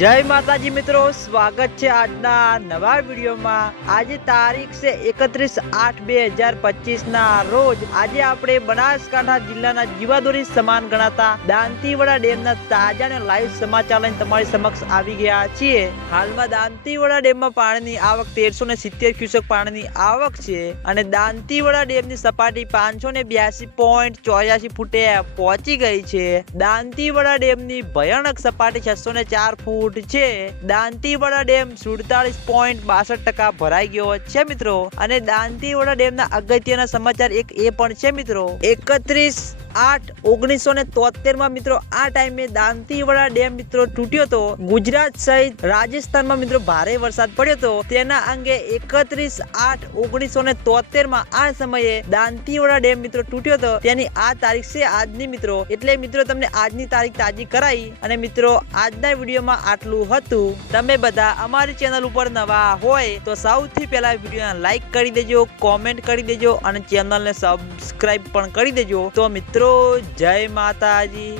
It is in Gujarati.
જય માતાજી મિત્રો, સ્વાગત છે આજના નવા વિડીયોમાં. આજે તારીખ છે એકત્રીસ આઠ બે હજાર પચીસ ના રોજ આજે આપણે બનાસકાંઠા જિલ્લાના જીવાદોરી સમાન ગણાતા દાંતીવાડા ડેમના તાજા અને લાઈવ સમાચાર લઈને તમારી સમક્ષ આવી ગયા છીએ. હાલમાં દાંતીવાડા ડેમમાં પાણીની આવક તેરસો ને સિત્તેર ક્યુસેક પાણીની આવક છે અને દાંતીવાડા ડેમની સપાટી પાંચસો ને બ્યાસી પોઈન્ટ ચોર્યાસી ફૂટે પહોંચી ગઈ છે. દાંતીવાડા ડેમની ભયાનક સપાટી છસો ને ચાર ફૂટ છે. દાંતીવાડા ડેમ સુડતાલીસ પોઈન્ટ બાસઠ ટકા ભરાઈ ગયો છે મિત્રો. અને દાંતીવાડા ડેમના અગત્યના સમાચાર એક એ પણ છે મિત્રો. એકત્રીસ આઠ ઓગણીસો ને તોતેરમાં મિત્રો આ ટાઈમે દાંતીવાડા ડેમ મિત્રો તૂટ્યો હતો ગુજરાત સહિત રાજસ્થાનમાં મિત્રો ભારે વરસાદ પડ્યો હતો તેના અંગે એકત્રીસ આઠ ઓગણીસો ને તોતેરમાં આ સમયે દાંતીવાડા ડેમ મિત્રો તૂટ્યો હતો તેની આ તારીખ છે આજની મિત્રો. એટલે મિત્રો તમને આજની તારીખ તાજી કરાઈ અને મિત્રો આજના વિડીયોમાં આટલું હતું. તમે બધા અમારી ચેનલ ઉપર નવા હોય તો સૌથી પહેલા વિડીયોને લાઈક કરી દેજો, કોમેન્ટ કરી દેજો અને ચેનલને સબસ્ક્રાઈબ પણ કરી દેજો. તો મિત્રો જય માતાજી.